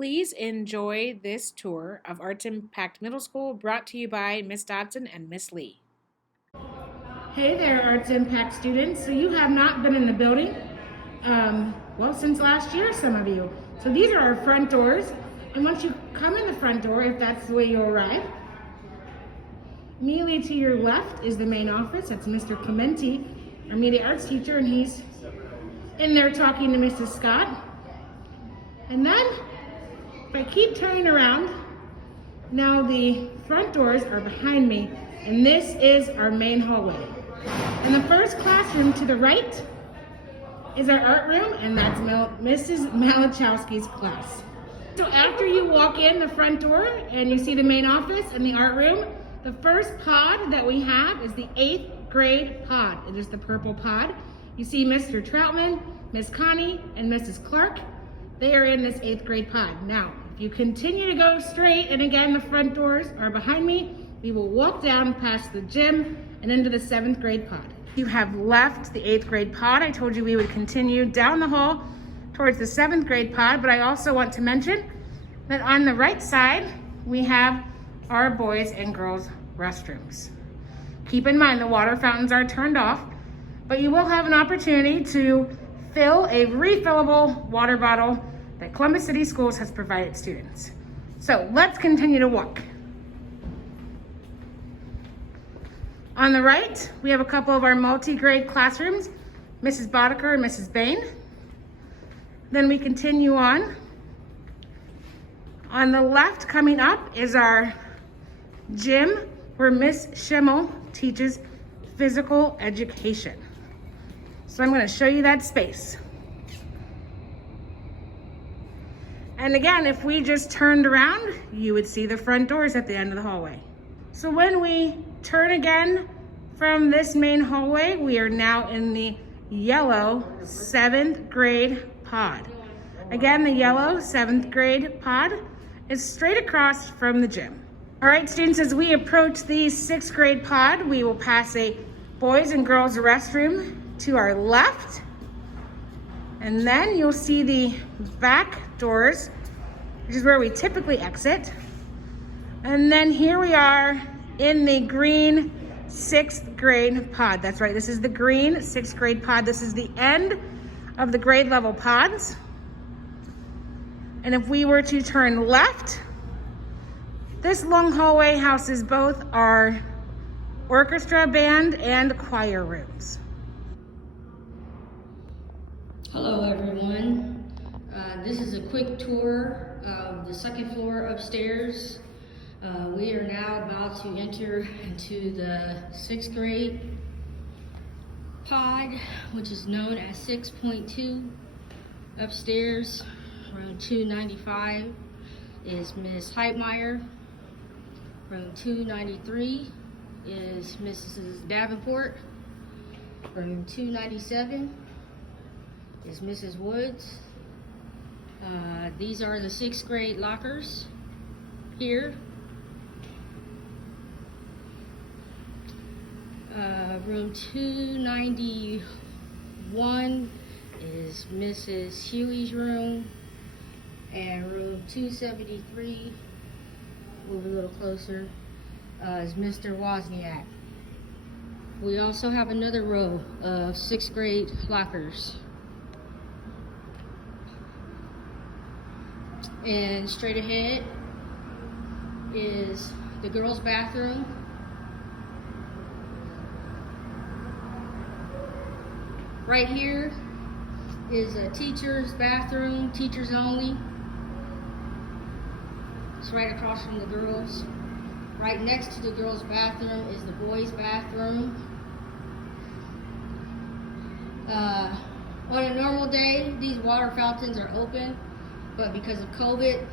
Please enjoy this tour of Arts Impact Middle School brought to you by Miss Dodson and Miss Lee. Hey there, Arts Impact students. So you have not been in the building, since last year, some of you. So these are our front doors. And once you come in the front door, if that's the way you arrive, immediately to your left is the main office. That's Mr. Clementi, our media arts teacher, and he's in there talking to Mrs. Scott. And then, if I keep turning around, now the front doors are behind me, and this is our main hallway. And the first classroom to the right is our art room, and that's Mrs. Malachowski's class. So after you walk in the front door and you see the main office and the art room, the first pod that we have is the 8th grade pod. It is the purple pod. You see Mr. Troutman, Miss Connie, and Mrs. Clark. They are in this 8th grade pod. Now, if you continue to go straight, and again, the front doors are behind me, we will walk down past the gym and into the 7th grade pod. You have left the 8th grade pod. I told you we would continue down the hall towards the 7th grade pod, but I also want to mention that on the right side, we have our boys and girls restrooms. Keep in mind the water fountains are turned off, but you will have an opportunity to fill a refillable water bottle that Columbus City Schools has provided students. So let's continue to walk. On the right, we have a couple of our multi-grade classrooms, Mrs. Boddicker and Mrs. Bain. Then we continue on. On the left, coming up, is our gym where Miss Schimmel teaches physical education. So I'm going to show you that space. And again, if we just turned around, you would see the front doors at the end of the hallway. So when we turn again from this main hallway, we are now in the yellow 7th grade pod. Again, the yellow 7th grade pod is straight across from the gym. All right, students, as we approach the 6th grade pod, we will pass a boys and girls restroom to our left. And then you'll see the back doors, which is where we typically exit. And then here we are in the green 6th grade pod. That's right, this is the green 6th grade pod. This is the end of the grade level pods. And if we were to turn left, this long hallway houses both our orchestra, band, and choir rooms. Hello everyone. This is a quick tour of the 2nd floor upstairs. We are now about to enter into the 6th grade pod, which is known as 6.2. Upstairs, room 295, is Ms. Heitmeyer. Room 293 is Mrs. Davenport. Room 297 is Mrs. Woods. These are the 6th grade lockers here. Room 291 is Mrs. Huey's room, and room 273, move a little closer, is Mr. Wozniak. We also have another row of 6th grade lockers. And straight ahead is the girls' bathroom. Right here is a teacher's bathroom, teachers only. It's right across from the girls. Right next to the girls' bathroom is the boys' bathroom. On a normal day, these water fountains are open, but because of COVID,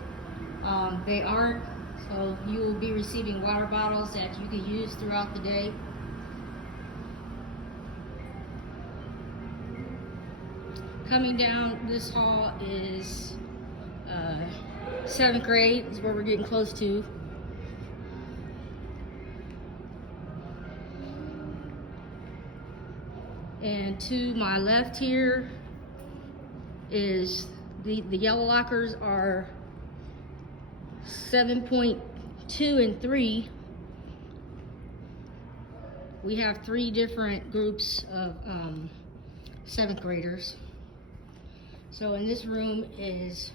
they aren't. So you will be receiving water bottles that you can use throughout the day. Coming down this hall is 7th grade, is where we're getting close to. And to my left here is the yellow lockers are 7.2 and 3, we have 3 different groups of 7th graders. So in this room is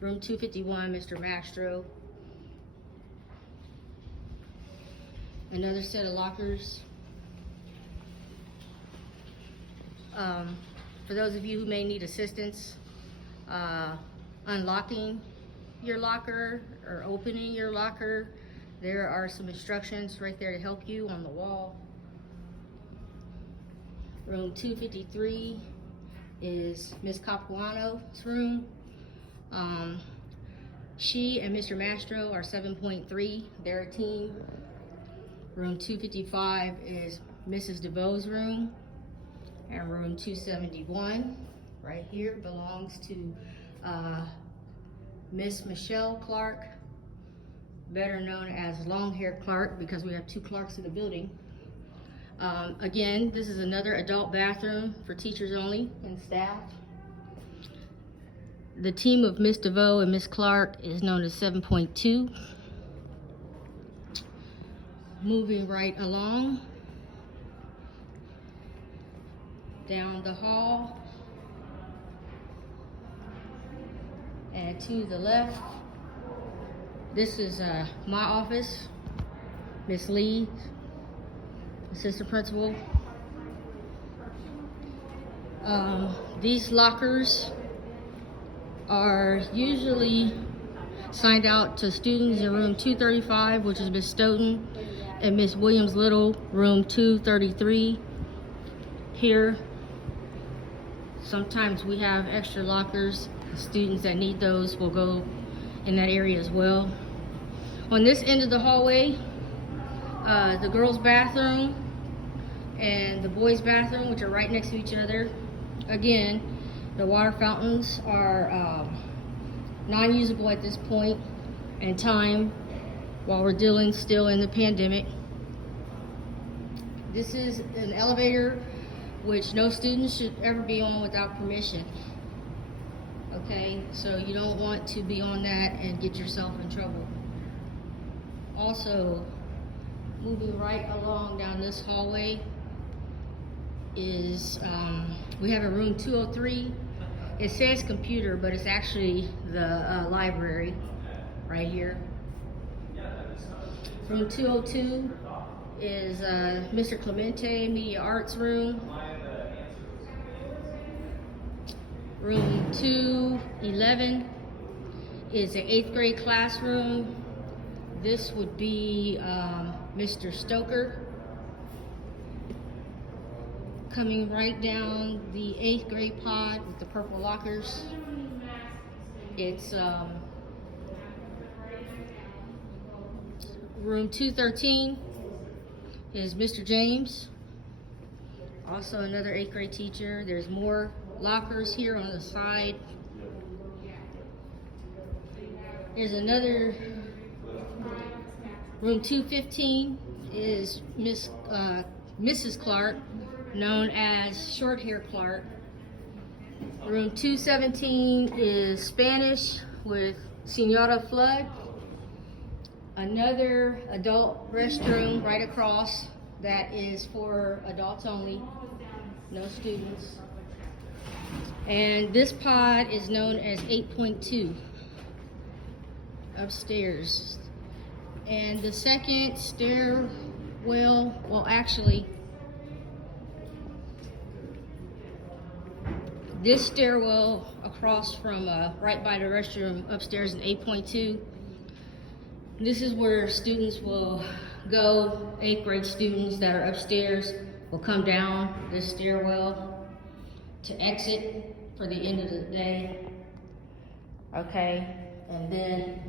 room 251, Mr. Mastro. Another set of lockers. For those of you who may need assistance unlocking your locker or opening your locker, there are some instructions right there to help you on the wall. Room 253 is Miss Capuano's room. She and Mr. Mastro are 7.3, they're a team. Room 255 is Mrs. DeVoe's room. And room 271, right here, belongs to Miss Michelle Clark, better known as Long-Haired Clark, because we have 2 Clarks in the building. Again, this is another adult bathroom for teachers only and staff. The team of Miss DeVoe and Miss Clark is known as 7.2. Moving right along, down the hall, and to the left, this is my office, Miss Lee, assistant principal. These lockers are usually signed out to students in room 235, which is Miss Stoughton, and Miss Williams Little, room 233 here. Sometimes we have extra lockers. Students that need those will go in that area as well. On this end of the hallway, the girls' bathroom and the boys' bathroom, which are right next to each other. Again, the water fountains are non-usable at this point in time while we're dealing still in the pandemic. This is an elevator which no student should ever be on without permission. Okay, so you don't want to be on that and get yourself in trouble. Also, moving right along down this hallway is, we have a room 203. It says computer, but it's actually the library right here. Room 202 is Mr. Clemente Media Arts room. Room 211 is an 8th grade classroom. This would be Mr. Stoker. Coming right down the 8th grade pod with the purple lockers. It's room 213 is Mr. James, also another 8th grade teacher. There's more lockers here on the side. There's another room 215 is Mrs. Clark, known as Short Hair Clark. Room 217 is Spanish with Senora Flood. Another adult restroom right across that is for adults only, no students. And this pod is known as 8.2 upstairs. And the second stairwell, well actually, this stairwell across from right by the restroom upstairs in 8.2, this is where students will go. 8th grade students that are upstairs will come down this stairwell to exit for the end of the day. Okay, and then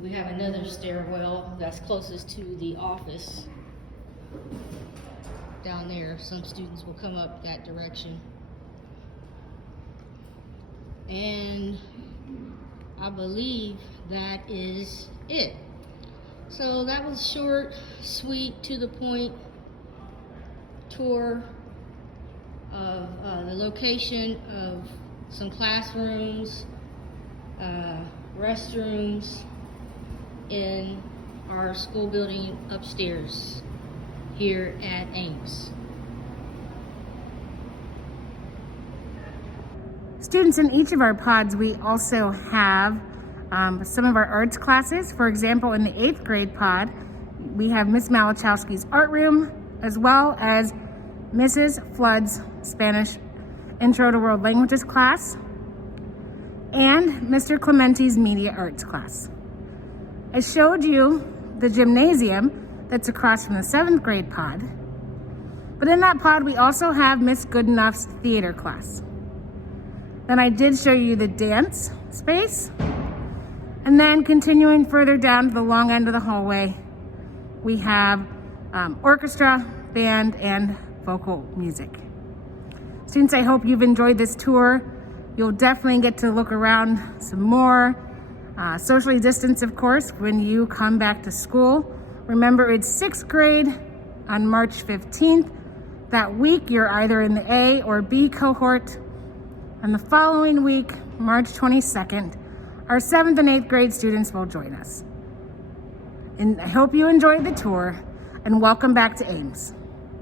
we have another stairwell that's closest to the office down there. Some students will come up that direction. And I believe that is it. So that was short, sweet, to the point tour of the location of some classrooms, restrooms in our school building upstairs here at Ames. Students, in each of our pods, we also have some of our arts classes. For example, in the 8th grade pod, we have Miss Malachowski's art room, as well as Mrs. Flood's Spanish Intro to World Languages class, and Mr. Clementi's media arts class. I showed you the gymnasium that's across from the 7th grade pod, but in that pod, we also have Miss Goodenough's theater class. Then I did show you the dance space. And then continuing further down to the long end of the hallway, we have orchestra, band, and vocal music. Students, I hope you've enjoyed this tour. You'll definitely get to look around some more. Socially distanced, of course, when you come back to school. Remember, it's 6th grade on March 15th. That week, you're either in the A or B cohort. And the following week, March 22nd, our 7th and 8th grade students will join us. And I hope you enjoyed the tour, and welcome back to Ames.